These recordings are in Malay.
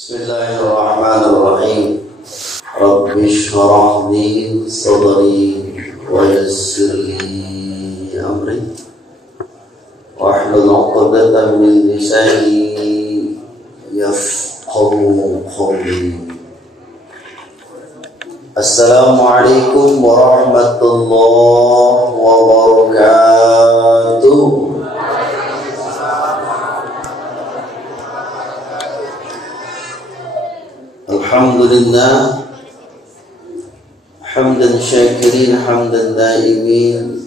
Bismillahirrahmanirrahim. Rabbi shrah li sadri wa yassir li amri wahlul 'uqdatam min lisani yafqahu qawli. Assalamualaikum warahmatullahi wabarakatuh. Alhamdulillah hamdan syakirin hamdan daimin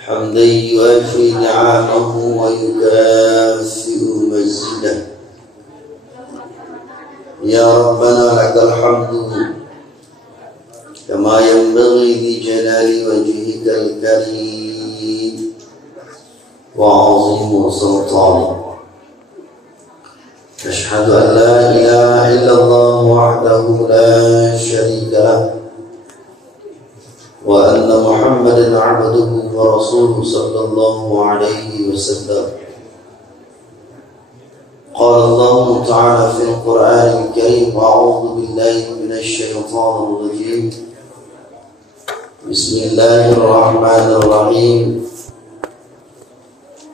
hamdan yuafi ni'amahu wa yukafi'u mazidah. Ya Rabbana lakal hamdu kama yanbaghi li jalali wajhikal karim wa 'azimi sultanik. أشهد أن لا إله إلا الله وحده لا شريك له وأن محمدا عبده ورسوله صلى الله عليه وسلم. قال الله تعالى في القرآن الكريم: أعوذ بالله من الشيطان الرجيم. بسم الله الرحمن الرحيم.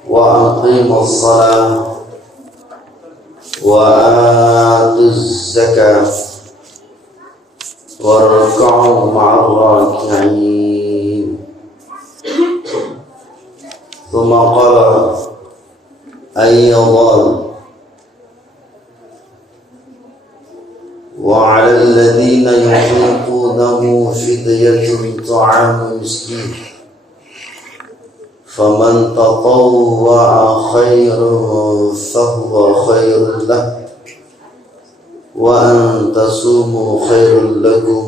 وأقيموا الصلاة وآتوا الزكاة واركعوا مع الراكعين. ثم قال أيضا: وعلى الذين يطيقونه فدية طعام مسكين فمن تطوع خيرا فهو خير له وأن تصوموا خير لكم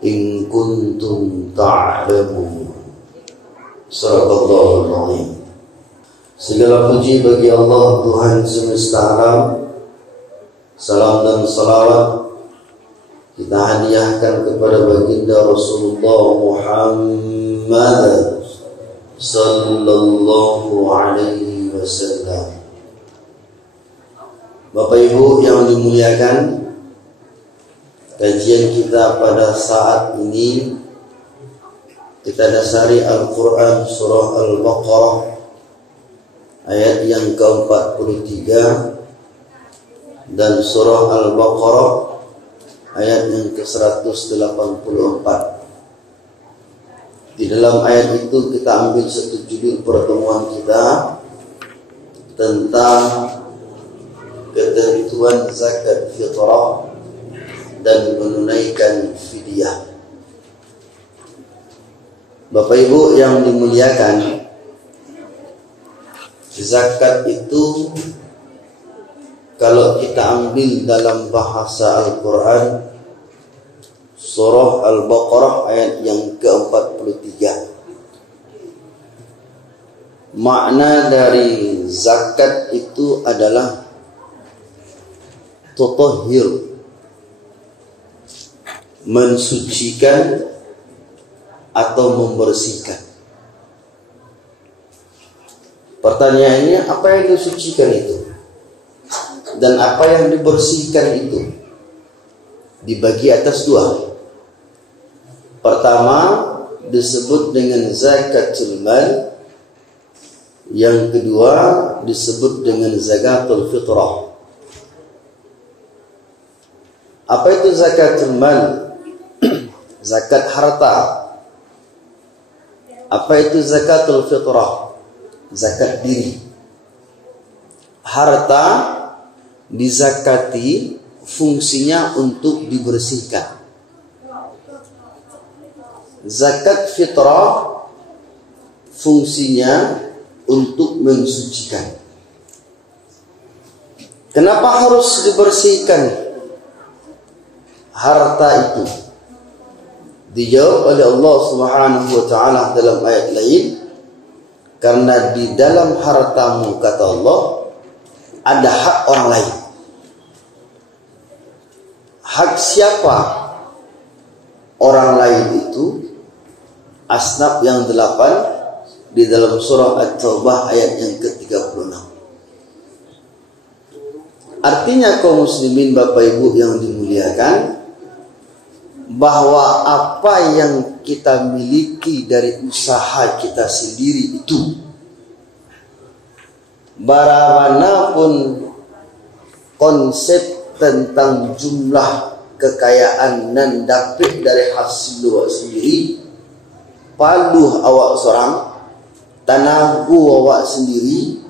إن كنتم تعلمون. Sadaqallahul Azim. Segala puji bagi Allah Tuhan semesta alam. Salam dan salawat kita hadiahkan kepada baginda Rasulullah Muhammad sallallahu alaihi wasallam. Bapak Ibu yang dimuliakan, kajian kita pada saat ini kita dasari Al-Quran surah Al-Baqarah ayat yang ke-43 dan surah Al-Baqarah ayat yang ke-184. Di dalam ayat itu kita ambil satu judul pertemuan kita tentang ketentuan zakat fitrah dan menunaikan fidyah. Bapak Ibu yang dimuliakan, zakat itu kalau kita ambil dalam bahasa Al-Quran surah Al-Baqarah ayat yang ke-43. Makna dari zakat itu adalah tutahhir, mensucikan atau membersihkan. Pertanyaannya, apa yang disucikan itu? Dan apa yang dibersihkan itu? Dibagi atas dua. Pertama disebut dengan zakatul mal, yang kedua disebut dengan zakatul fitrah. Apa itu zakatul mal? Zakat harta. Apa itu zakatul fitrah? Zakat diri. Harta dizakati fungsinya untuk dibersihkan. Zakat fitrah fungsinya untuk mensucikan. Kenapa harus dibersihkan harta itu? Dijawab oleh Allah Subhanahu wa taala dalam ayat lain, karena di dalam hartamu, kata Allah, ada hak orang lain. Hak siapa orang lain itu? Asnaf yang 8 di dalam surah At-Taubah ayat yang ke-36. Artinya kaum muslimin Bapak Ibu yang dimuliakan, bahwa apa yang kita miliki dari usaha kita sendiri itu, bagaimana konsep tentang jumlah kekayaan dan dapat dari hasil awak sendiri, paluh awak seorang, tanagu awak sendiri,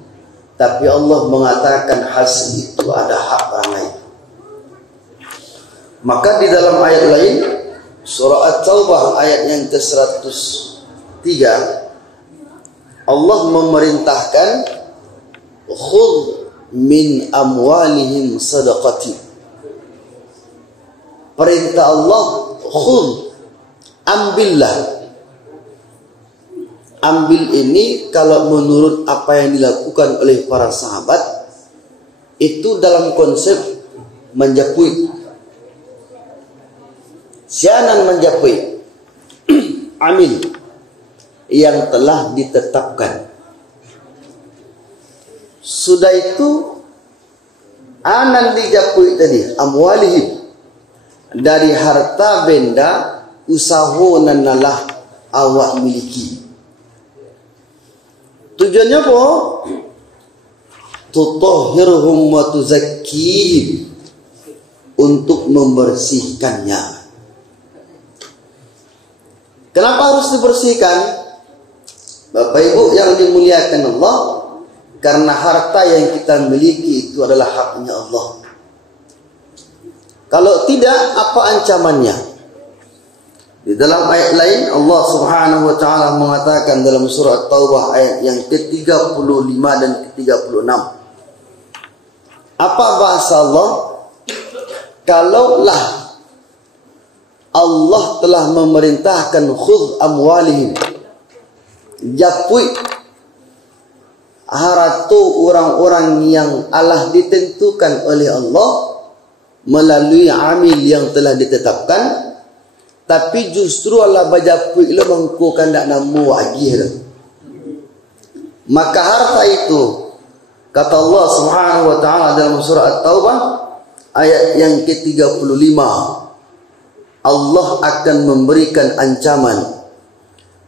tapi Allah mengatakan hasil itu ada hak orang lain. Maka di dalam ayat lain, surah At-Taubah ayat yang ke-103, Allah memerintahkan khudh min amwalihim sadaqati. Perintah Allah, khudh, ambillah. Ambil ini kalau menurut apa yang dilakukan oleh para sahabat, itu dalam konsep menjapui. Sianan menjapui amil yang telah ditetapkan. Sudah itu anan dijapui tadi amwalihim, dari harta benda usaha nanalah awak miliki. Tujuannya apa? Tutahhiruhum wa tuzakkihim, untuk membersihkannya. Kenapa harus dibersihkan? Bapak Ibu yang dimuliakan Allah, karena harta yang kita miliki itu adalah haknya Allah. Kalau tidak, apa ancamannya? Di dalam ayat lain Allah Subhanahu wa taala mengatakan dalam surah At-Taubah ayat yang ke-35 dan ke-36. Apa bahasa Allah? Kalaulah Allah telah memerintahkan khudh amwalihim, japui harta orang-orang yang Allah ditentukan oleh Allah melalui amil yang telah ditetapkan, tapi justru Allah bajapui ilo mangko kandak namu lagi. Maka harta itu, kata Allah Subhanahu wa taala dalam surah At-Taubah ayat yang ke-35, Allah akan memberikan ancaman,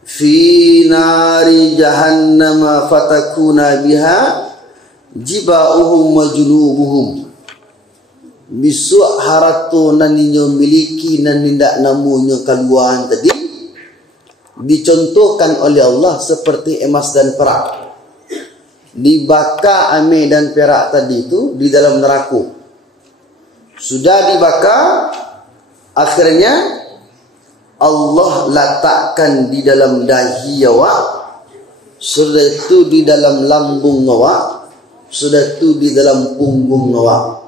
fi nari jahannam fatakuna biha jibauhum wa junubuhum. Bisuk haratu nan ninyo miliki nan nindak namunyo kaluan tadi dicontohkan oleh Allah seperti emas dan perak. Dibakar ame dan perak tadi itu di dalam neraka. Sudah dibakar, akhirnya Allah letakkan di dalam dahi awak, sudah itu di dalam lambung awak, sudah itu di dalam punggung awak.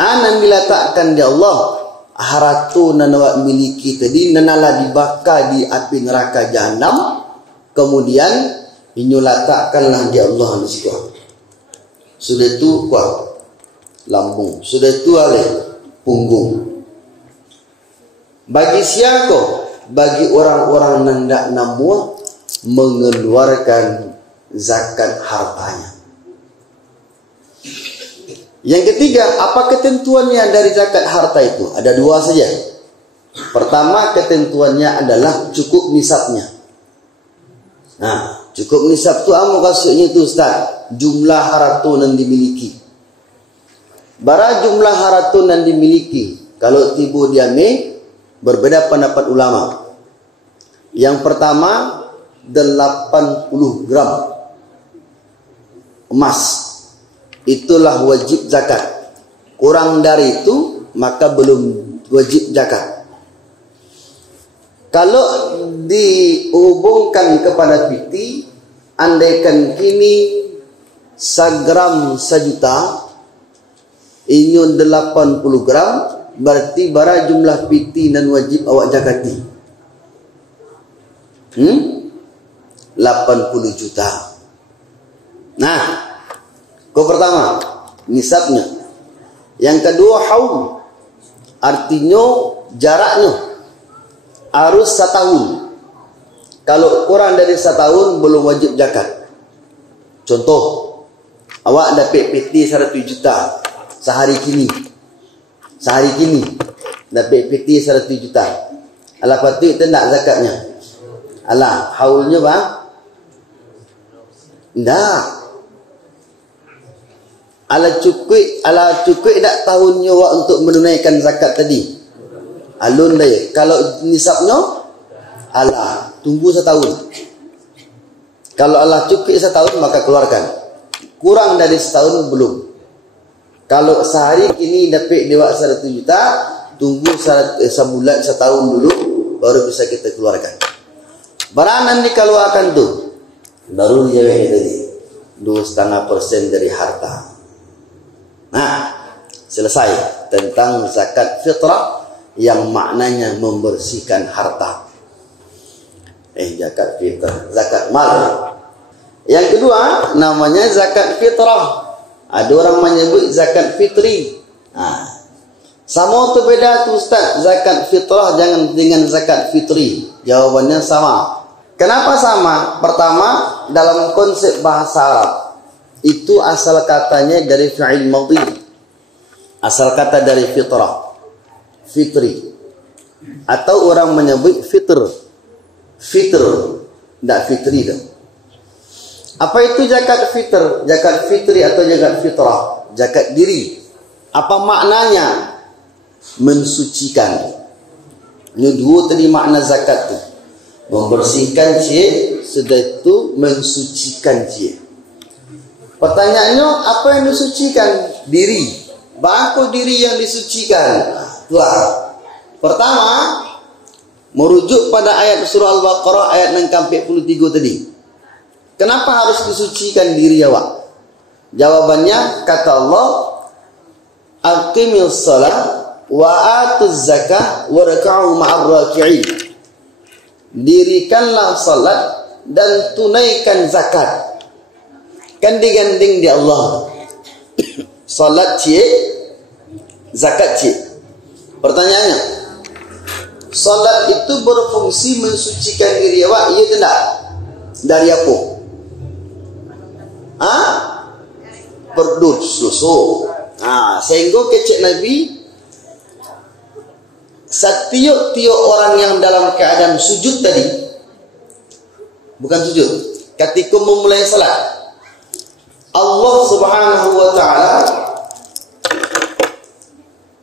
Anan diletakkan di Allah haratu nan awak miliki tadi nanala dibakar di api neraka jahanam, kemudian inyo letakkanlah di Allah di situ. Sudah itu kuat lambung, sudah itu oleh punggung. Bagi siapa? Bagi orang-orang yang tidak namu mengeluarkan zakat hartanya. Yang ketiga, apa ketentuannya dari zakat harta itu? Ada dua saja. Pertama, ketentuannya adalah cukup nisabnya. Nah, cukup nisab itu apa maksudnya itu Ustaz? Jumlah harta yang dimiliki. Bara jumlah harta yang dimiliki, kalau tiba diame, berbeda pendapat ulama. Yang pertama 80 gram emas, itulah wajib zakat. Kurang dari itu maka belum wajib zakat. Kalau dihubungkan kepada piti, andaikan kini 1 gram 1 juta, ini 80 gram, berarti bara jumlah piti dan wajib awak zakati 80 juta. Nah, kau pertama nisabnya. Yang kedua haul, artinya jaraknya harus 1 tahun. Kalau kurang dari 1 tahun belum wajib zakat. Contoh, Awak dapat PT 100 juta sehari kini. Sehari kini dapat PT 100 juta. Alah patut itu tak zakatnya? Alah, haulnya bang? Tak. Alah cukup tak tahunnya awak untuk menunaikan zakat tadi? Alun dah. Kalau nisabnya, alah, tunggu setahun. Kalau Allah cukup setahun, maka keluarkan. Kurang dari setahun, belum. Kalau sehari ini dapat lewat 100 juta, tunggu sebulan, setahun dulu, baru bisa kita keluarkan. Beranan dikeluarkan tu, baru jawab tadi 2,5% dari harta. Nah, selesai tentang zakat fitrah yang maknanya membersihkan harta. Zakat fitrah, zakat mal. Yang kedua namanya zakat fitrah. Ada orang menyebut zakat fitri. Sama tu beda tu Ustaz, zakat fitrah jangan dengan zakat fitri. Jawabannya sama. Kenapa sama? Pertama, dalam konsep bahasa Arab itu asal katanya dari fi'il madhi. Asal kata dari fitrah, fitri. Atau orang menyebut fitr, tidak fitri dah. Apa itu zakat fitr? Zakat fitri atau zakat fitrah? Zakat diri. Apa maknanya? Mensucikan. Ini dua tadi makna zakat tu. Membersihkan cik, sudah itu mensucikan cik. Pertanyaannya, apa yang disucikan? Diri. Bagaimana diri yang disucikan? Tuhan. Pertama, merujuk pada ayat surah Al-Baqarah ayat 643 tadi. Kenapa harus disucikan diri awak? Jawabannya kata Allah, aqimis shalah wa atuz zakah warka'u ma'ar raki'in. Dirikanlah salat dan tunaikan zakat. Kan diganding di Allah. Salat cik, zakat cik. Pertanyaannya, salat itu berfungsi mensucikan diri awak, iya tidak? Dari apa? Berdosa. Sehingga kecik Nabi, setiap orang yang dalam keadaan sujud tadi, bukan sujud, ketika memulai salat, Allah Subhanahu wa ta'ala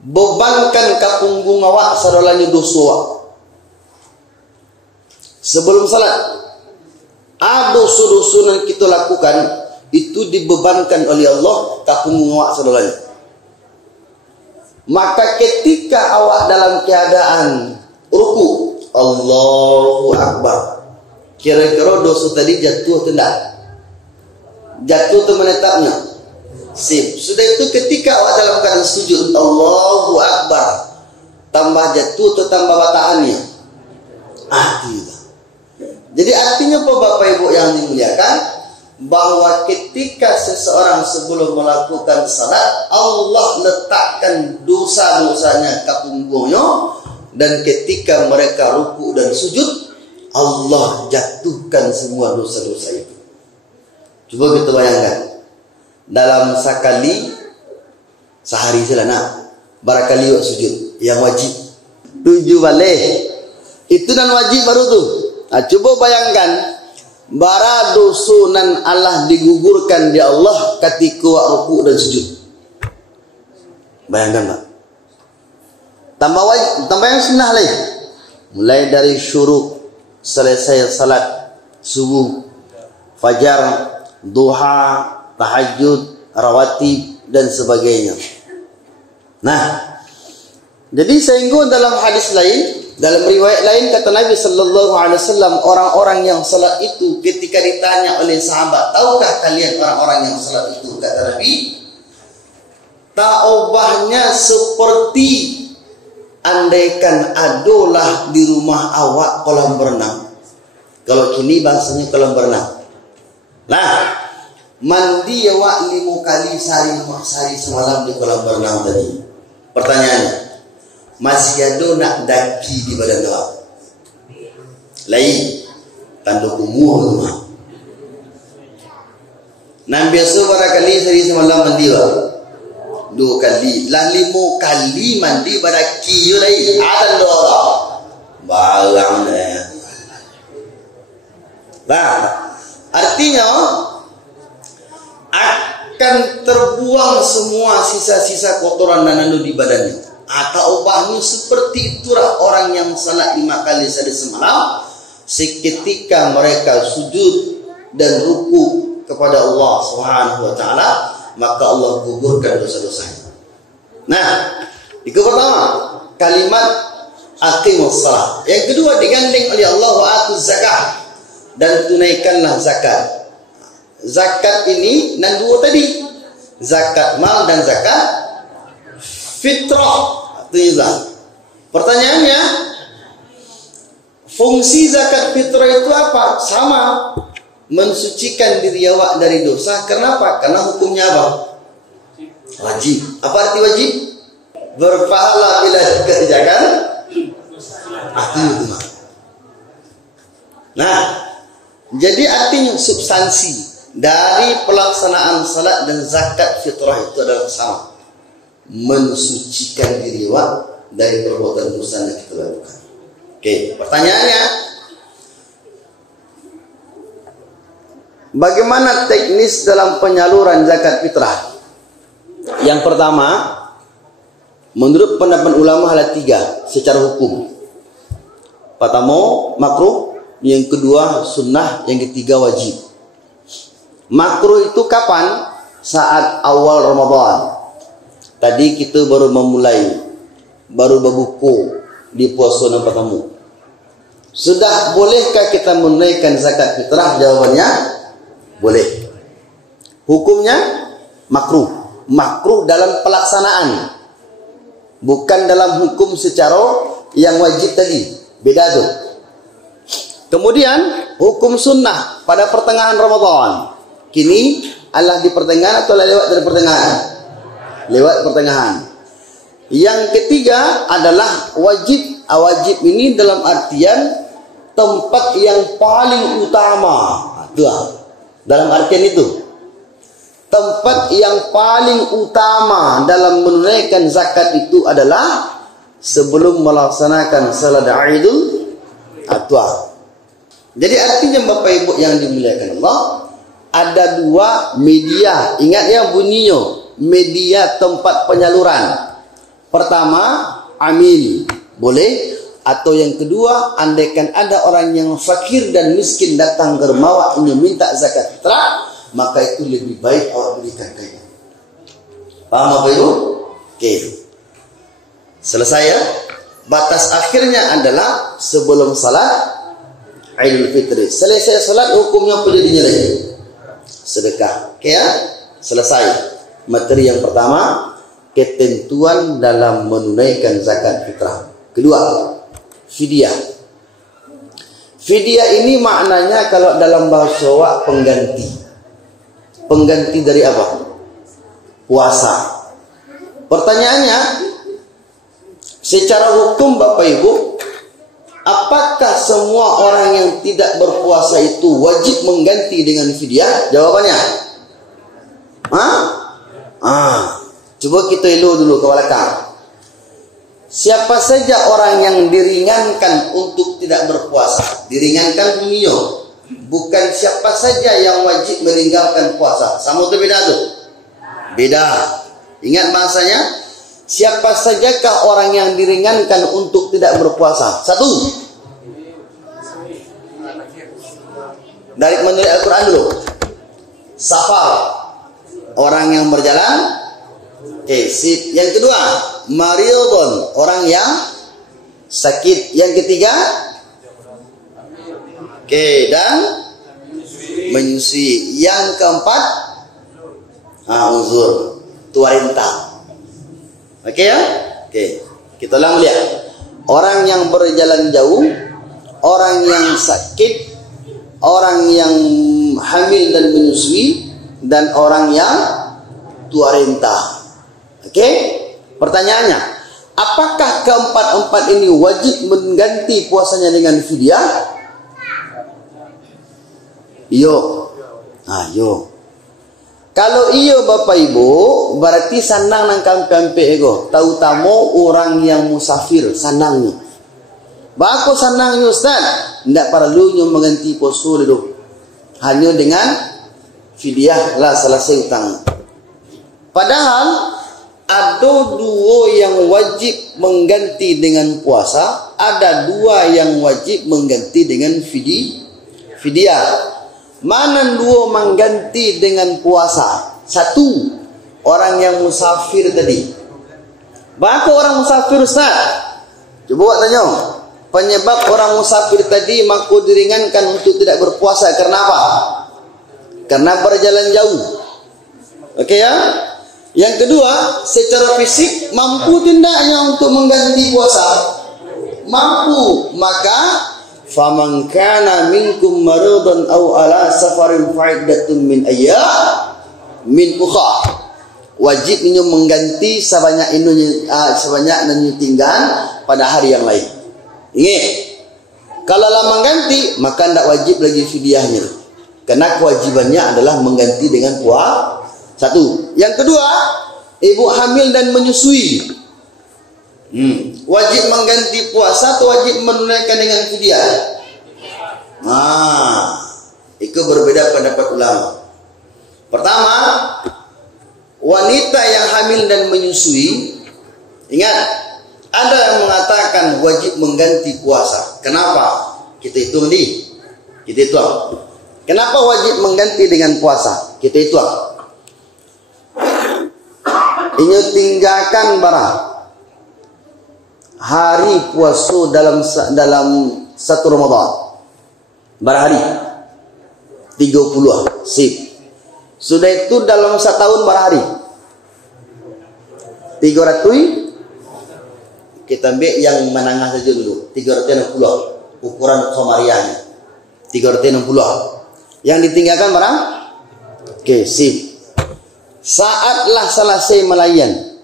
bebankan ke punggung awak sadolanya dosa awak. Sebelum salat, ada dosa-dosa yang kita lakukan, itu dibebankan oleh Allah ke punggung awak sadolanya. Maka ketika awak dalam keadaan ruku, Allahu Akbar, kira-kira dosa tadi jatuh atau tidak? Jatuh atau menetapnya? Sip. Sudah itu ketika awak dalam keadaan sujud, Allahu Akbar, tambah jatuh atau tambah bataannya? Tidak. Jadi artinya apa Bapak Ibu yang dimuliakan? Bahwa ketika seseorang sebelum melakukan salat, Allah letakkan dosa-dosanya ke punggungnya, dan ketika mereka ruku dan sujud, Allah jatuhkan semua dosa-dosa itu. Coba kita bayangkan, dalam sekali sehari selana barakali awak sujud yang wajib 7 balik itu dan wajib baru tu. Coba bayangkan, bara dosunan Allah digugurkan di Allah ketika awak ruku dan sujud. Bayangkan tak? Tambah yang sunnah lagi, mulai dari syuruk, selesai salat subuh, fajar, duha, tahajud, rawatib dan sebagainya. Nah, jadi sehingga dalam hadis lain, dalam riwayat lain kata Nabi sallallahu alaihi wasallam, orang-orang yang salat itu ketika ditanya oleh sahabat, tahukah kalian orang-orang yang salat itu? Kata Nabi, taubahnya seperti andaikan adalah di rumah awak kolam berenang. Kalau kini bahasanya kolam berenang. Nah, mandi awak 5 kali sehari semalam di kolam berenang tadi. Pertanyaannya, masih ada nak daki di badan awak? Lain, tanda umur rumah. Nan biasa barangkali sehari semalam mandi ba? 2 kali. Lah 5 kali mandi pada kiyo lagi. Ada doa. Barang dah. Nah, artinya akan terbuang semua sisa-sisa kotoran dan anu di badannya. Atau ubahnya seperti itulah orang yang salat 5 kali sehari semalam. Seketika mereka sujud dan ruku kepada Allah Subhanahu wa taala, maka Allah gugurkan dosa-dosanya. Nah, itu pertama, kalimat aqimus shalah. Yang kedua, digandeng oleh Allah wa atuz zakah, dan tunaikanlah zakat. Zakat ini nan dua tadi, zakat mal dan zakat fitrah. Itu pertanyaannya, fungsi zakat fitrah itu apa? Sama, mensucikan diri awak dari dosa. Kenapa? Karena hukumnya apa? Wajib. Apa arti wajib? Berpahala bila dikerjakan. Nah, jadi artinya substansi dari pelaksanaan salat dan zakat fitrah itu adalah sama, mensucikan diri awak dari perbuatan dosa yang kita lakukan. Oke, pertanyaannya, bagaimana teknis dalam penyaluran zakat fitrah? Yang pertama, menurut pendapat ulama ada 3 secara hukum. Pertama, makruh. Yang kedua, sunnah. Yang ketiga, wajib. Makruh itu kapan? Saat awal Ramadan. Tadi kita baru memulai, baru berbuku di puasa yang pertama. Sudah bolehkah kita menunaikan zakat fitrah? Jawabannya, boleh. Hukumnya makruh. Makruh dalam pelaksanaan, bukan dalam hukum secara yang wajib tadi. Beda tu. Kemudian hukum sunnah pada pertengahan Ramadan. Kini Allah di pertengahan atau lewat dari pertengahan? Lewat pertengahan. Yang ketiga adalah wajib. Wajib ini dalam artian tempat yang paling utama. Dalam artian itu, tempat yang paling utama dalam menunaikan zakat itu adalah sebelum melaksanakan salat Idul Adha. Jadi artinya Bapak Ibu yang dimuliakan Allah, ada 2 media. Ingat ya bunyinya, media tempat penyaluran. Pertama, amil, boleh. Atau yang kedua, andaikan ada orang yang fakir dan miskin datang ke rumah ini minta zakat fitrah, maka itu lebih baik awak berikan kaya. Paham apa itu? Oke. Selesai ya. Batas akhirnya adalah sebelum salat Idul Fitri. Selesai salat, hukumnya apa jadinya lagi? Sedekah. Oke ya. Selesai. Materi yang pertama, ketentuan dalam menunaikan zakat fitrah. Kedua, fidyah. Fidyah ini maknanya kalau dalam bahasa awak pengganti. Pengganti dari apa? Puasa. Pertanyaannya, secara hukum Bapak Ibu, apakah semua orang yang tidak berpuasa itu wajib mengganti dengan fidyah? Jawabannya, coba kita elu dulu ke belakang. Siapa saja orang yang diringankan untuk tidak berpuasa? Diringankan dunia. Bukan siapa saja yang wajib meninggalkan puasa. Sama atau beda tu? Beda. Ingat bahasanya, siapa sajakah orang yang diringankan untuk tidak berpuasa? 1. Dari menurut Al-Quran dulu. Safar, orang yang berjalan. Sip. Yang kedua, maridun, orang yang sakit. Yang ketiga, dan menyusui. Yang keempat, uzur, tua renta. Oke ya? Oke. Kita ulang lihat. Orang yang berjalan jauh, orang yang sakit, orang yang hamil dan menyusui, dan orang yang tua renta. Oke? Pertanyaannya, apakah keempat-empat ini wajib mengganti puasanya dengan fidyah? Yo. Kalau iya Bapak Ibu, berarti sanang nang kampe-kampe ego. Tahu-tamu orang yang musafir sanang ni. Bako sanang ni Ustaz, ndak perlu nyo mengganti poso dulu. Hanya dengan fidyah lah selesai utang. Padahal ada dua yang wajib mengganti dengan puasa, ada dua yang wajib mengganti dengan fidyah. Mana dua mengganti dengan puasa? Satu, orang yang musafir tadi. Bako orang musafir Ustaz? Coba buat tanya. Penyebab orang musafir tadi maka diringankan untuk tidak berpuasa. Karena apa? Karena berjalan jauh. Okey ya? Yang kedua, secara fisik mampu tindaknya untuk mengganti puasa? Mampu. Maka faman kana minkum maridan aw ala safarin fa'iddatun min ayyamin ukhra. Wajib inyo mengganti sebanyak inyo tinggal pada hari yang lain. Ingat, kalau lah mengganti maka tidak wajib lagi fidyahnya. Karena kewajibannya adalah mengganti dengan puasa. Satu. Yang kedua, ibu hamil dan menyusui. Wajib mengganti puasa atau wajib menunaikan dengan fidyah? Itu berbeda pendapat ulama. Pertama, wanita yang hamil dan menyusui, ingat, ada yang mengatakan wajib mengganti puasa. Kenapa? Kita hitung nih. Kita hitung. Kenapa wajib mengganti dengan puasa? Kita hitung. Ini tinggalkan barang hari puasa dalam satu Ramadan. Berhari 30. Sip. Sudah itu dalam setahun berhari 300. Kita ambil yang menengah saja dulu. 360 ukuran somarianya. 360. Yang ditinggalkan barang? Oke, sip. Saatlah selesai melayan.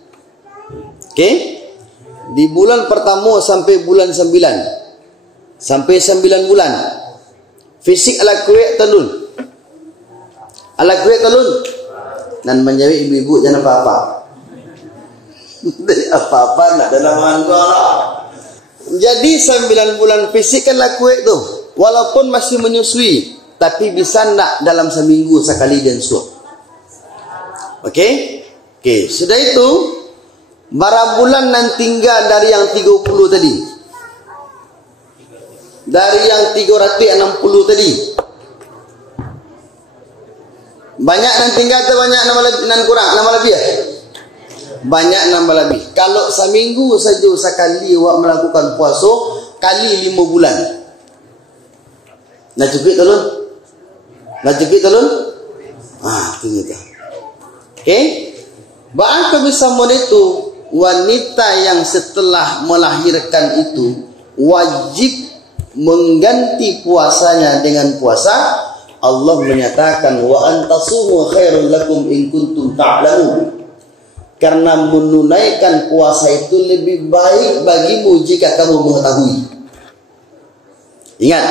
Oke? Di bulan pertama sampai bulan 9. Sampai 9 bulan. Fisik ala kuek telun. Ala kuek telun. Dan menjawab ibu-ibu jangan apa-apa. Apa-apa nak dalam angka. Jadi 9 bulan fisik kan la kuek tu. Walaupun masih menyusui, tapi bisa nak dalam seminggu sekali dan suap. Okey? Okey, sudah itu berapa bulan nan tinggal dari yang 30 tadi? Dari yang 360 tadi. Banyak nan tinggal atau banyak nan kurang, nama lebih ya? Banyak nambah lebih. Kalau seminggu saja sekali awak melakukan puasa kali 5 bulan. Nak cukup tolong? Nak cukup tolong? Tinggi dah. Okey? Bahkan bisa itu wanita yang setelah melahirkan itu wajib mengganti puasanya dengan puasa. Allah menyatakan wa antasumu khairul lakum in kuntum ta'lamun. Karena menunaikan puasa itu lebih baik bagimu jika kamu mengetahui. Ingat,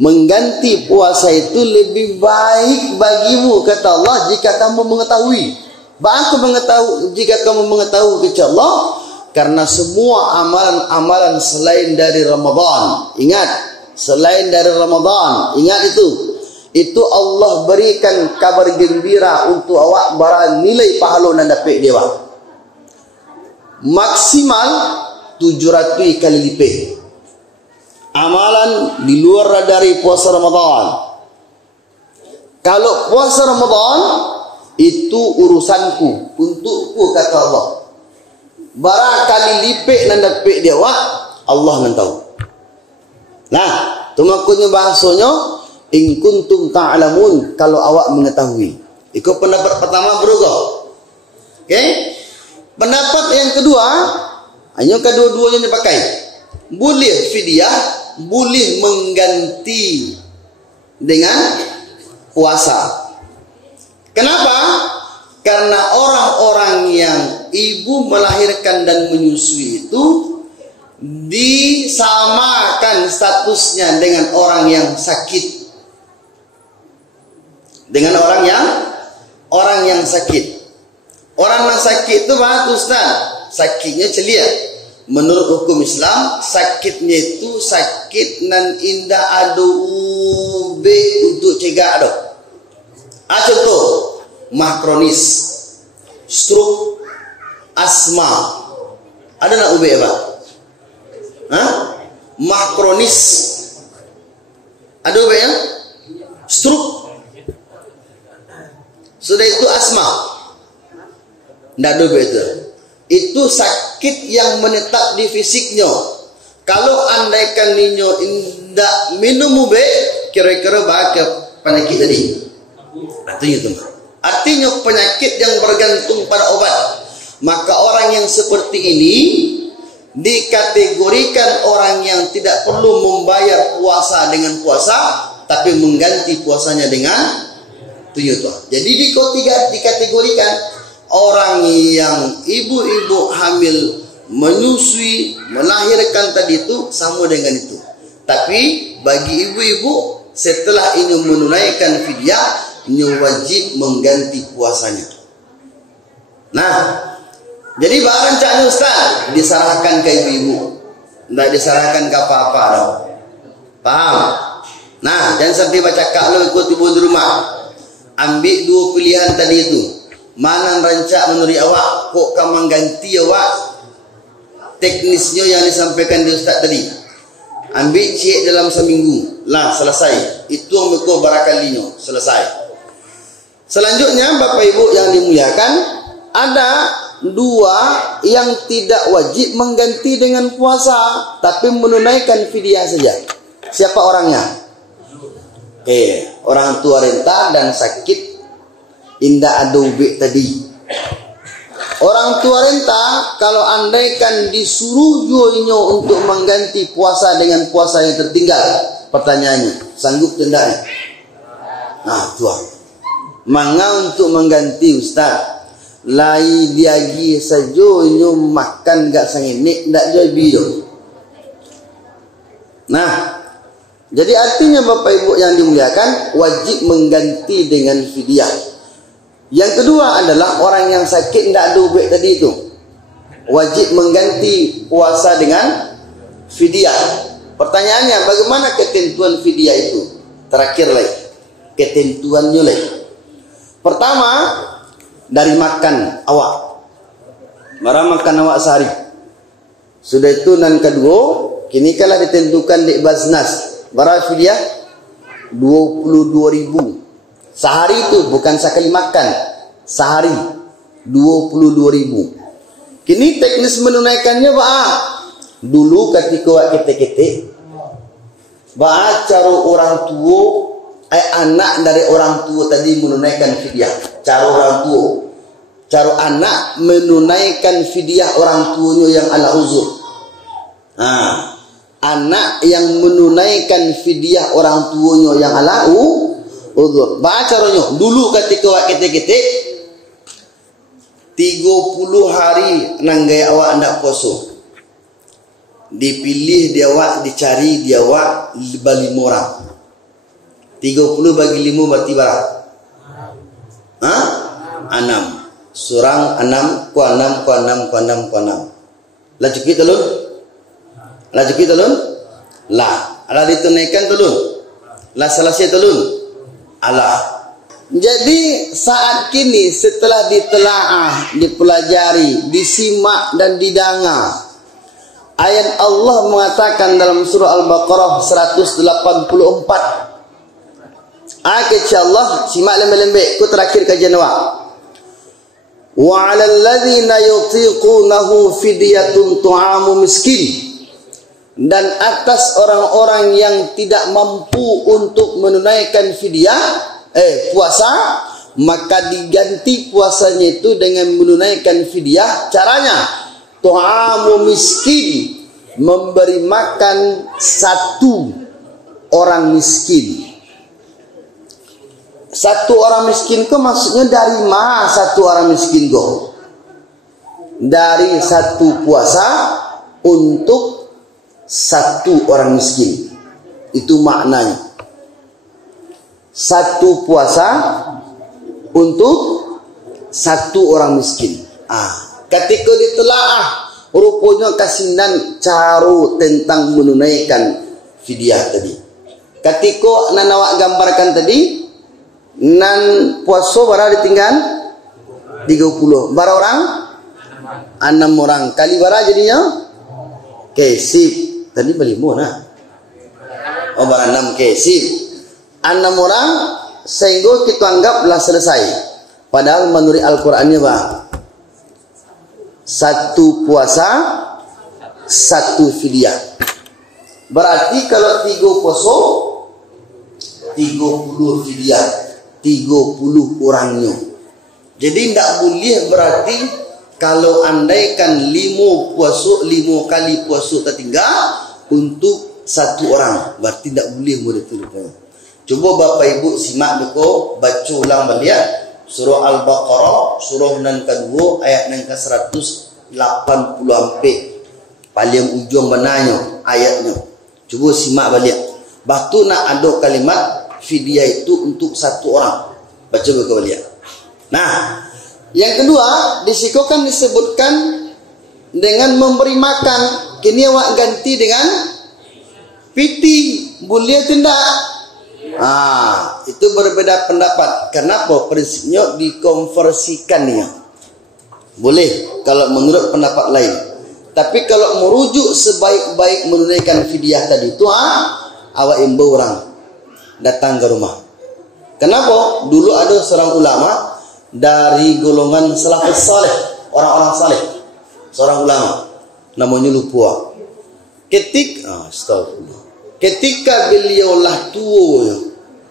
mengganti puasa itu lebih baik bagimu kata Allah jika kamu mengetahui. Bahkan jika kamu mengetahui kata Allah, karena semua amalan-amalan selain dari Ramadan, ingat, selain dari Ramadan, ingat itu Allah berikan kabar gembira untuk awak barang nilai pahala nan dapat dia. Maksimal 700 kali lipat. Amalan di luar dari puasa Ramadan. Kalau puasa Ramadan itu urusanku, untukku kata Allah. Barang kali lipat nan dapat dia Allah nan tahu. Nah, tu maknanya bahasanya in kuntum ta'lamun, kalau awak mengetahui. Itu pendapat pertama bro. Okey? Pendapat yang kedua, hanya kedua-duanya dipakai. Boleh fidyah, boleh mengganti dengan puasa. Kenapa? Karena orang-orang yang ibu melahirkan dan menyusui itu disamakan statusnya dengan orang yang sakit. Dengan orang yang orang yang sakit. Orang yang sakit itu apa Ustaz? Sakitnya celia. Menurut hukum Islam, sakitnya itu sakit nan indah adu ube untuk cegah ado. Contoh, mah kronis, stroke, asma. Ada nak ube apa? Mah kronis. Ada ube ya? Stroke. Sudah itu asma. Tidak ada ube itu. Itu sakit yang menetap di fisiknya. Kalau andaikan ninyo tidak minum ube, kira-kira bakal penyakit tadi. Artinya penyakit yang bergantung pada obat. Maka orang yang seperti ini dikategorikan orang yang tidak perlu membayar puasa dengan puasa, tapi mengganti puasanya dengan tuyut. Jadi dikategorikan orang yang ibu-ibu hamil menyusui, melahirkan tadi itu sama dengan itu. Tapi bagi ibu-ibu setelah ini menunaikan fidyah, ini wajib mengganti puasanya. Nah, jadi barang caknya Ustaz diserahkan ke ibu-ibu, tidak diserahkan ke apa-apa dong. Paham? Nah, jangan sampai baca kak lo ikut ibu di rumah. Ambil dua pilihan tadi itu. Mana rancak menurut awak, kok kamu ganti awak teknisnya yang disampaikan di Ustaz tadi. Ambil cek dalam seminggu, lah selesai. Itu yang berkau barakalinya, selesai. Selanjutnya Bapak Ibu yang dimuliakan, ada dua yang tidak wajib mengganti dengan puasa, tapi menunaikan fidyah saja. Siapa orangnya? Orang tua renta dan sakit indah adobek tadi. Orang tua renta kalau andaikan disuruh jualnya untuk mengganti puasa dengan puasa yang tertinggal, pertanyaannya sanggup tidak? Nah, tuan, manga untuk mengganti Ustaz, lai diagi saja nyo makan gak sanginik ndak jual bido. Nah, jadi artinya Bapak Ibu yang dimuliakan, wajib mengganti dengan fidyah. Yang kedua adalah orang yang sakit tidak ada duit tadi itu, wajib mengganti puasa dengan fidyah. Pertanyaannya, bagaimana ketentuan fidyah itu? Terakhir lagi, ketentuannya lagi. Pertama, dari makan awak. Marah makan awak sehari. Sudah itu, dan kedua, kini kalah ditentukan di Basnas. Berapa fidyah? 22.000. Sehari itu, bukan sekali makan. Sehari 22.000. Kini teknis menunaikannya Pak. Dulu ketika wak ketek-ketek, Pak cara orang tua, anak dari orang tua tadi menunaikan fidyah. Cara orang tua, cara anak menunaikan fidyah orang tuanya yang ala uzur. Anak yang menunaikan fidyah orang tuanya yang ala uzur. Caranya dulu ketika awak ketek-ketek 30 hari nanggay awak ndak poso. Dipilih dia awak, dicari dia awak 5 orang. 30 bagi 5 berarti berapa? 6. Surang 6 ku 6 ku 6 ku 6 ku 6. Lah cukup telun? Lah cukup telun? Lah, ala ditunaikan telun. Lah selesai telun. Allah. Jadi saat kini setelah ditelaah, dipelajari, disimak dan didanga, ayat Allah mengatakan dalam surah Al-Baqarah 184. Allah simak lembek-lembek ku terakhir kajian awak. Wa 'alal ladzina yutiqunahu fidyatun tu'amu miskin. Dan atas orang-orang yang tidak mampu untuk menunaikan fidyah, puasa, maka diganti puasanya itu dengan menunaikan fidyah. Caranya, tu'amu miskin, memberi makan 1 orang miskin. 1 orang miskin itu maksudnya dari mana 1 orang miskin go? Dari 1 puasa untuk 1 orang miskin. Itu maknanya. 1 puasa untuk satu orang miskin. Ketika ditelaah, rupanya kasinan cara tentang menunaikan fidyah tadi. Ketika nan awak gambarkan tadi, nan puasa bara ditinggal 30. Bara orang? 6 orang. Kali bara jadinya? Sip. Tadi berlima nah. Bara 6 sip. 6 orang sehingga kita anggaplah selesai. Padahal menurut Al-Qur'annya satu puasa, satu fidyah. Berarti kalau 3 puasa, 30 fidyah, 30 orangnya. Jadi tidak boleh berarti kalau andaikan 5 kali puasa tertinggal untuk 1 orang. Berarti tidak boleh murid itu. Coba Bapak Ibu simak dulu, baca ulang balik. Surah Al-Baqarah, surah nan kedua, ayat nan ke-184. Paling ujung benarnya ayatnya. Cuba simak balik. Batu nak ada kalimat fidyah itu untuk 1 orang. Baca balik. Nah, yang kedua, disikokan disebutkan dengan memberi makan. Kini awak ganti dengan piti. Boleh tidak? Itu berbeda pendapat. Kenapa? Prinsipnya dikonversikannya. Boleh kalau menurut pendapat lain. Tapi kalau merujuk sebaik-baik menunaikan fidyah tadi itu, awak imbau orang datang ke rumah. Kenapa? Dulu ada seorang ulama dari golongan salafus saleh, orang-orang saleh, seorang ulama namanya lupa. Ketika beliau lah tua,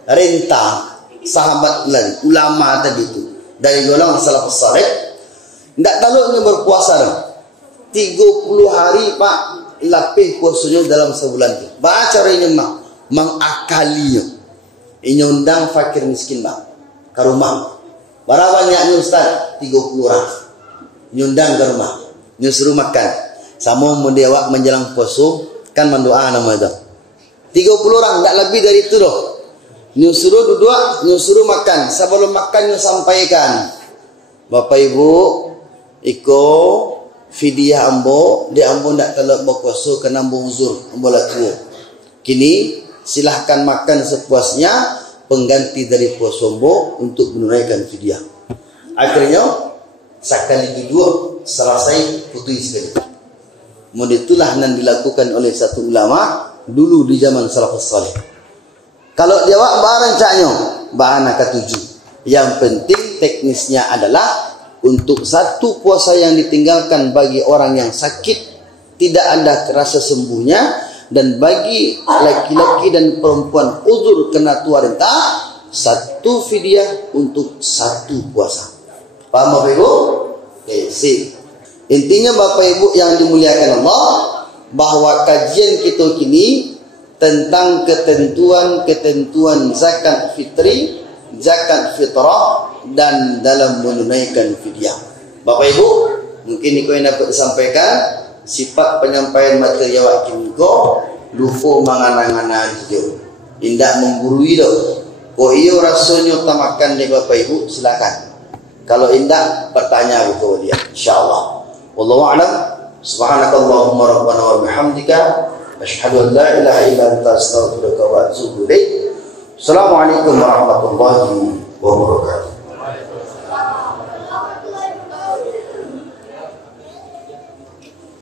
renta sahabat lain, ulama tadi itu dari golongan salafus saleh, tidak tahu berpuasa dah. 30 hari Pak lapih puasanya dalam sebulan tu. Baca caranya mengakalinya. Ini undang fakir miskin ke rumah. Berapa banyaknya Ustaz? 30 orang. Nyundang ke rumah. Nyuruh makan. Sama mendewa menjelang puasa kan mendoa nama itu. 30 orang, tak lebih dari itu doh. Nyuruh duduk, nyuruh makan. Sebelum makan sampaikan. Bapak Ibu, iko fidyah ambo, dia ambo tak telak berpuasa kena ambo uzur, ambo lah tua. Kini silahkan makan sepuasnya, pengganti dari puasa ambo untuk menunaikan fidyah. Akhirnya sekali kedua selesai putus sekali. Itulah yang dilakukan oleh satu ulama dulu di zaman salafus saleh. Kalau jawab barancanya bahana ke-7. Yang penting teknisnya adalah untuk 1 puasa yang ditinggalkan bagi orang yang sakit, tidak ada rasa sembuhnya, dan bagi laki-laki dan perempuan uzur kena tua renta, 1 fidyah untuk 1 puasa. Paham Bapak Ibu? Sip. Intinya Bapak Ibu yang dimuliakan Allah, bahwa kajian kita kini tentang ketentuan zakat fitri, zakat fitrah, dan dalam menunaikan fidyah. Bapak Ibu, mungkin ini yang dapat disampaikan. Sifat penyampaian materi awak kini ko lupa mangan-angan dia. Indak menggurui dah. Oh iyo rasanya utamakan di Bapak Ibu, silakan. Kalau indak bertanya kepada dia, insyaallah. Wallahu a'lam. Subhanakallahumma rabbana wa bihamdika asyhadu an la ilaha illa anta astaghfiruka wa atubu ilaik. Assalamualaikum warahmatullahi wabarakatuh.